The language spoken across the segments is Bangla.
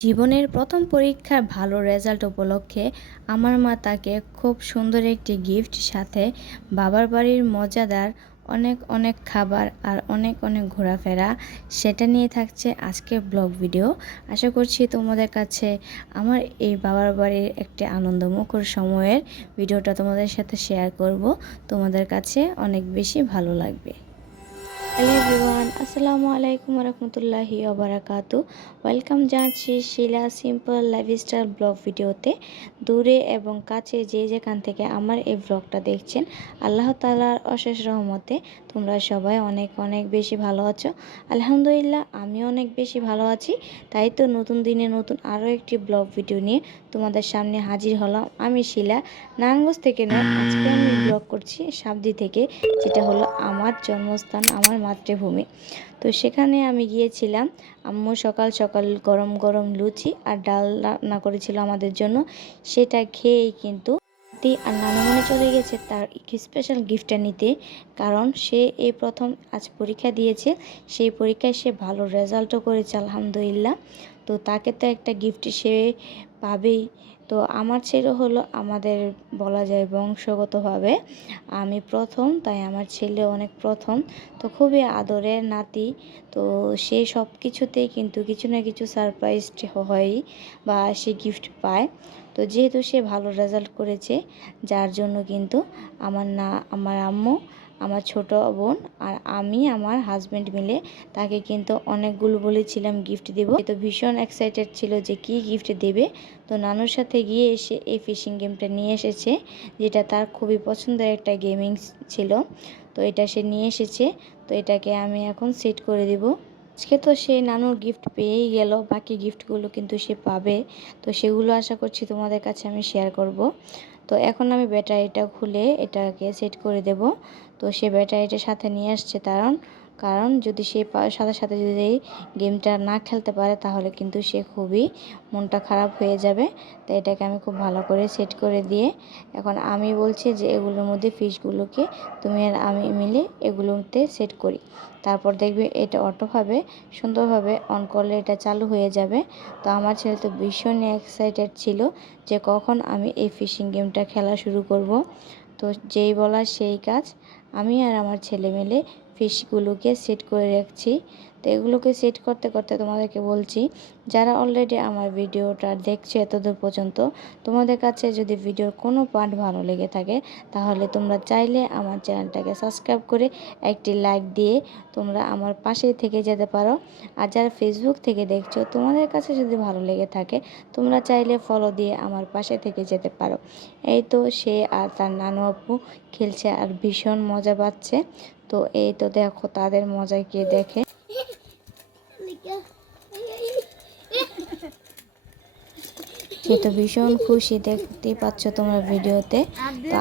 জীবনের প্রথম পরীক্ষার ভালো রেজাল্ট উপলক্ষে আমার মা তাকে খুব সুন্দর একটি গিফট সাথে বাবার বাড়ির মজাদার অনেক অনেক খাবার আর অনেক অনেক ঘোরাফেরা সেটা নিয়ে থাকছে আজকের ব্লগ ভিডিও। আশা করছি তোমাদের কাছে আমার এই বাবার বাড়ির একটি আনন্দমুখর সময়ের ভিডিওটা তোমাদের সাথে শেয়ার করব, তোমাদের কাছে অনেক বেশি ভালো লাগবে। হ্যালো এভরিওয়ান, আসসালামু আলাইকুম রহমতুল্লাহি ওবারাকাতু। ওয়েলকাম জানাচ্ছি শিলা সিম্পল লাইফস্টাইল ব্লগ ভিডিওতে। দূরে এবং কাছে যে যেখান থেকে আমার এই ব্লগটা দেখছেন, আল্লাহ তাআলার অশেষ রহমতে তোমরা সবাই অনেক অনেক বেশি ভালো আছো। আলহামদুলিল্লাহ, আমি অনেক বেশি ভালো আছি। তাই তো নতুন দিনে নতুন আরও একটি ব্লগ ভিডিও নিয়ে তোমাদের সামনে হাজির হলাম। আমি শিলা, নারায়ণগঞ্জ থেকে নয়, আজকে আমি ব্লগ করছি সাবদি থেকে, যেটা হলো আমার জন্মস্থান, আমার মাতৃভূমি। তো সেখানে আমি গিয়েছিলাম। আম্মু সকাল সকাল গরম গরম লুচি আর ডাল রান্না করেছিল আমাদের জন্য। সেটা খেয়েই কিন্তু আর নানুমণি চলে গেছে তার স্পেশাল গিফটটা নিতে, কারণ সে এই প্রথম আজ পরীক্ষা দিয়েছে। সেই পরীক্ষায় সে ভালো রেজাল্টও করেছে আলহামদুলিল্লাহ। তো তাকে তো একটা গিফট সে পাবেই। তো আমার ছেলে হলো আমাদের বলা যায় বংশগতভাবে আমি প্রথম, তাই আমার ছেলে অনেক প্রথম। তো খুবই আদরের নাতি। তো সে সব কিছুতেই কিন্তু কিছু না কিছু সারপ্রাইজ হয় বা সে গিফট পায়। তো যেহেতু সে ভালো রেজাল্ট করেছে, যার জন্য কিন্তু আমার আম্মু, আমার ছোট বোন আর আমি, আমার হাজব্যান্ড মিলে তাকে কিন্তু অনেকগুলো বলেছিলাম গিফট দেব। তো ভীষণ এক্সাইটেড ছিল যে কি গিফট দেবে। তো নানুর সাথে গিয়ে এসে এই ফিশিং গেমটা নিয়ে এসেছে, যেটা তার খুবই পছন্দের একটা গেমিং ছিল। তো এটা সে নিয়ে এসেছে। তো এটাকে আমি এখন সেট করে দেব। আজকে তো সে নানুর গিফট পেয়েই গেল, বাকি গিফটগুলো কিন্তু সে পাবে। তো সেগুলো আশা করছি তোমাদের কাছে আমি শেয়ার করব। তো এখন আমি ব্যাটারিটা খুলে এটাকে সেট করে দেব। তো সে ব্যাটারিটা সাথে নিয়ে আসছে, কারণ যদি সে সাথে সাথে যদি গেমটা না খেলতে পারে তাহলে কিন্তু সে খুবই মনটা খারাপ হয়ে যাবে। তো এটাকে আমি খুব ভালো করে সেট করে দিয়ে এখন আমি বলছি যে এগুলোর মধ্যে ফিশগুলোকে তুমি আর আমি মিলে এগুলোতে সেট করি। তারপর দেখবে এটা অটোভাবে সুন্দরভাবে অন করলে এটা চালু হয়ে যাবে। তো আমার ছেলে তো ভীষণই এক্সাইটেড ছিল যে কখন আমি এই ফিশিং গেমটা খেলা শুরু করব। তো যেই বলা সেই কাজ, আমি আর আমার ছেলে মিলে ফিশগুলোকে সেট করে রাখছি। তো এগুলোকে সেট করতে করতে তোমাদেরকে বলছি, যারা অলরেডি আমার ভিডিওটা দেখছো এতদূর পর্যন্ত, তোমাদের কাছে যদি ভিডিওর কোনো পার্ট ভালো লেগে থাকে তাহলে তোমরা চাইলে আমার চ্যানেলটাকে সাবস্ক্রাইব করে একটি লাইক দিয়ে তোমরা আমার পাশেই থেকে যেতে পারো। আর যারা ফেসবুক থেকে দেখছো, তোমাদের কাছে যদি ভালো লেগে থাকে তোমরা চাইলে ফলো দিয়ে আমার পাশে থেকে যেতে পারো। এই তো সে আর তার নানু আপু খেলছে আর ভীষণ মজা পাচ্ছে। তো এই তো দেখো তাদের মজা কে দেখে। সে তো ভীষণ খুশি, দেখতেই পাচ্ছ তোমরা ভিডিওতে। তো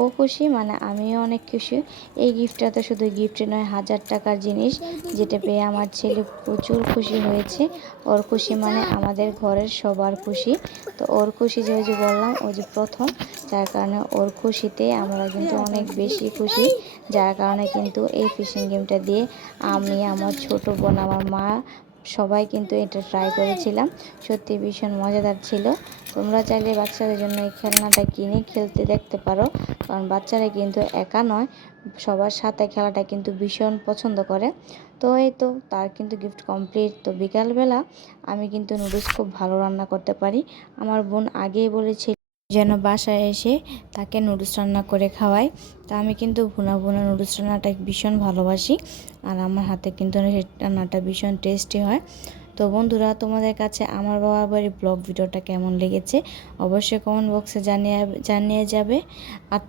ও খুশি মানে আমিও অনেক খুশি। এই গিফটটা তো শুধু গিফট নয়, 1000 টাকার জিনিস, যেটা পেয়ে আমার ছেলে প্রচুর খুশি হয়েছে। ওর খুশি মানে আমাদের ঘরের সবার খুশি। তো ওর খুশি যে ওই যে বললাম, ওই যে প্রথম, যার কারণে ওর খুশিতে আমরা কিন্তু অনেক বেশি খুশি। যার কারণে কিন্তু এই ফিশিং গেমটা দিয়ে আমি, আমার ছোট বোন, আমার মা সবাই কিন্তু এটা ট্রাই করেছিলাম। সত্যি ভীষণ মজাদার ছিল। তোমরা চাইলে বাচ্চাদের জন্য এই খেলনাটা কিনে খেলতে দেখতে পারো, কারণ বাচ্চারা কিন্তু একা নয়, সবার সাথে খেলাটা কিন্তু ভীষণ পছন্দ করে। তো এই তো তার কিন্তু গিফট কমপ্লিট। তো বিকালবেলা আমি কিন্তু নুডলস খুব ভালো রান্না করতে পারি। আমার বোন আগেই বলেছিল যেন বাসায় এসে তাকে নুডলস রান্না করে খাওয়াই। তা আমি কিন্তু ভুনা ভুনা নুডলস রান্নাটা ভীষণ ভালোবাসি, আর আমার হাতে কিন্তু রান্নাটা ভীষণ টেস্টি হয়। তো বন্ধুরা, তোমাদের কাছে আমার বাবার বাড়ির ব্লগ ভিডিওটা কেমন লেগেছে অবশ্যই কমেন্ট বক্সে জানিয়ে যাবে। আর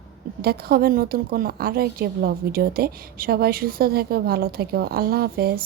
দেখা হবে নতুন কোনো আরও একটি ব্লগ ভিডিওতে। সবাই সুস্থ থেকো, ভালো থেকো, আল্লাহ হাফেজ।